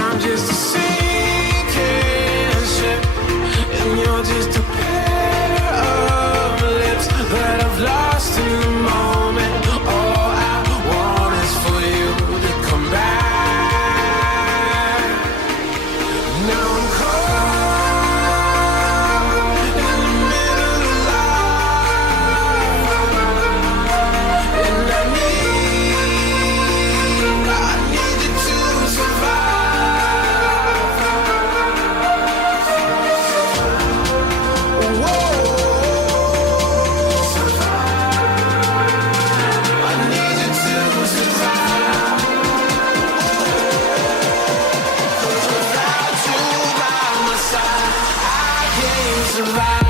I'm just a sinking ship, and you're just a pair of lips that I've lost in the moment. All I want is for you to come back. Now I'm caught in the middle of life, and I need you to survive. Whoa, I need you to survive. 'Cause without you by my side, I can't survive.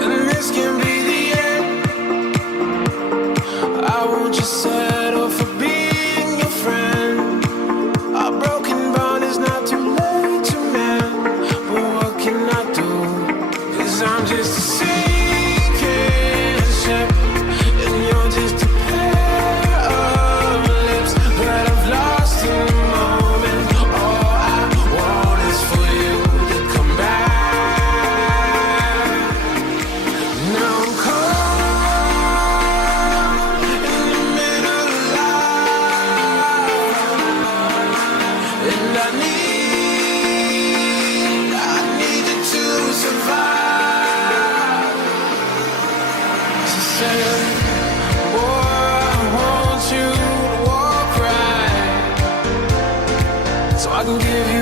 And this can be the end. I won't just settle for being your friend. Our broken bond is not too late to mend. But what can I do? 'Cause I'm just a sinking ship, and you're just a pair of lips that I've lost in the moment. All I want is for you to come back. Now I'm caught in the middle of life, and I need you to survive. She said, boy, I want you to walk right, so I can give you